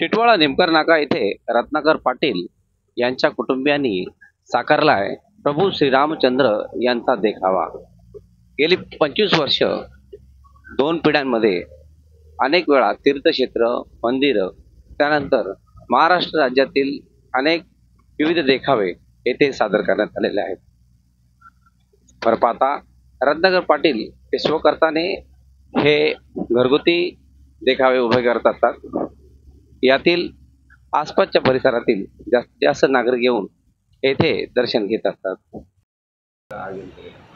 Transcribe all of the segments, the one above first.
टिटवाळा निमकर नाका येथे रत्नाकर पाटील यांच्या कुटुंबियांनी साकारलाय प्रभू श्रीरामचंद्र यांचा देखावा। गेली 25 वर्ष 2 पिढ्यांमध्ये अनेक वेळा तीर्थक्षेत्र, मंदिर, त्यानंतर महाराष्ट्र राज्यातील अनेक विविध देखावे येथे सादर करण्यात आलेले आहेत। परपाता रत्नाकर पाटील हे स्वकर्ताने हे घरगुती देखावे उभे करत असतात। यातील आसपासच्या परिसरातील जास्तीत जास्त नागरिक येऊन येथे दर्शन घेत असतात।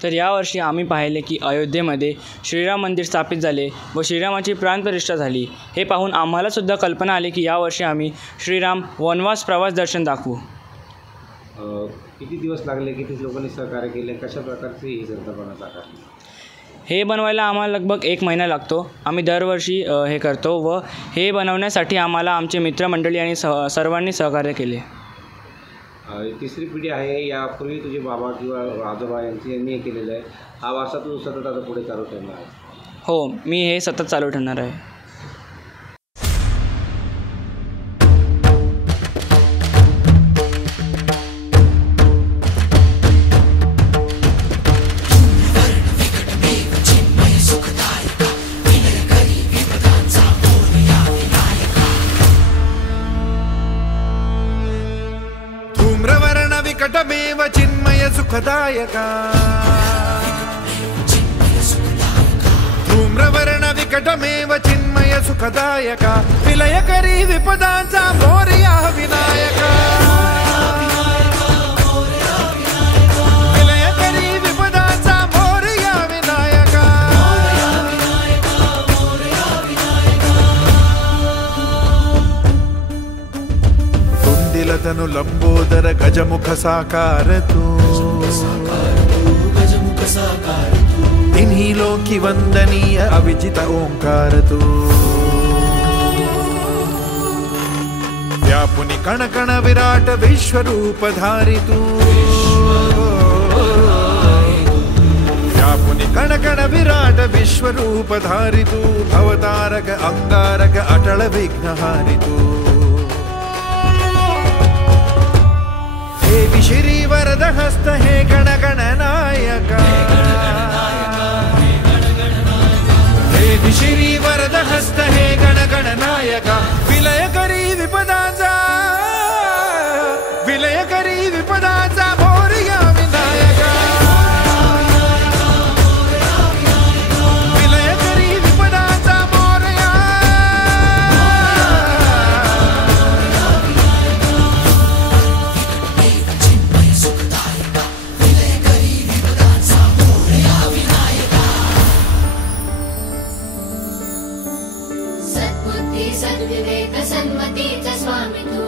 तर यावर्षी आम्ही पाहिले की अयोध्येमध्ये श्रीराम मंदिर स्थापित झाले व श्रीरामाची प्राणप्रतिष्ठा झाली। हे पाहून आम्हाला सुद्धा कल्पना आली की यावर्षी आम्ही श्रीराम वनवास प्रवास दर्शन दाखवू। किती दिवस लागले, किती लोकांनी सहकार्य केले, कशा प्रकारची ही संकल्पना साकारली? हे बनवायला आम्हाला लगभग 1 महिना लागतो। आम्ही दरवर्षी हे करतो व हे बनवण्यासाठी आम्हाला आमचे मित्रमंडळी आणि सर्वांनी सहकार्य केले। तिसरी पिढी आहे, यापूर्वी तुझे बाबा किंवा आजोबा यांनी हे केलेलं आहे, हा वारसा तू सतत आता पुढे चालू ठेवणार आहे? हो, मी हे सतत चालू ठेवणार आहे। विकटमेव चिन्मय सुखदायका, धूम्रवर्ण विकटमेव चिन्मय सुखदायका, विलयकरी विपदांचा मोरया विनायका, विलयकरी विपदांचा मोरया विनायका। तुंदिल तनु लंबोदर गजमुख साकार तू, तिन्ही लोकी वंदनीय अविजित ओंकार तू, व्यापुनी कण कण विराट विश्वरूप धारी तू, व्यापुनी कण कण विराट विश्वरूप धारी तू, भवतारक अंगारक अटल विघ्नहारी तू, देवी श्री वरद हस्त हे गण गण नायका, देवी श्री वरद हस्त हे गण गण नायका, विलय करी विपदाचा, विलय करी विपदाचा मोरया विनायका, विलय करी विपदाचा मोरया। सद्विवेक सन्मतीचा स्वामी तू,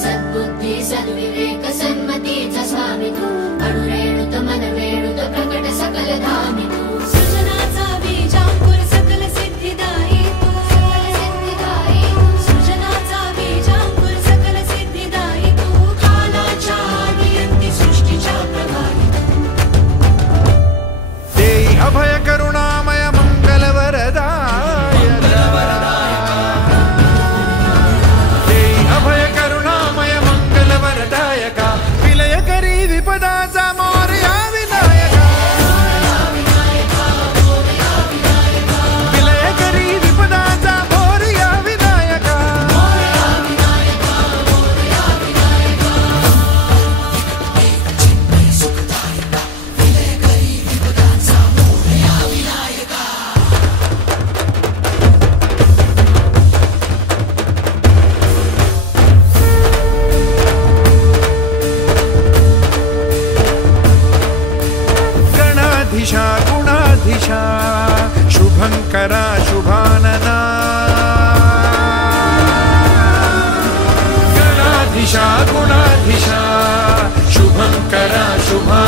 सद्बुद्धी सद्विवेक सन्मतीचा स्वामी तू, अणुरेणुत मनवेणुत प्रकट सकल धामी तू, सृजनाचा बीजांकुर सकल सिद्धिदायी तू, सकल सिद्धिदायी तू, सृजनाचा बीजांकुर सकल सिद्धिदायी तू, कालाच्या नियंती सृष्टीच्या प्रभावी तू, देई अभय करुणामय विपदाचा मोरया विनायका, विलय करी विपदाचा मोरया विनायका, गणाधीशा गुणाधीशा शुभंकरा शुभानना, गणाधीशा गुणाधीशा शुभंकरा शुभा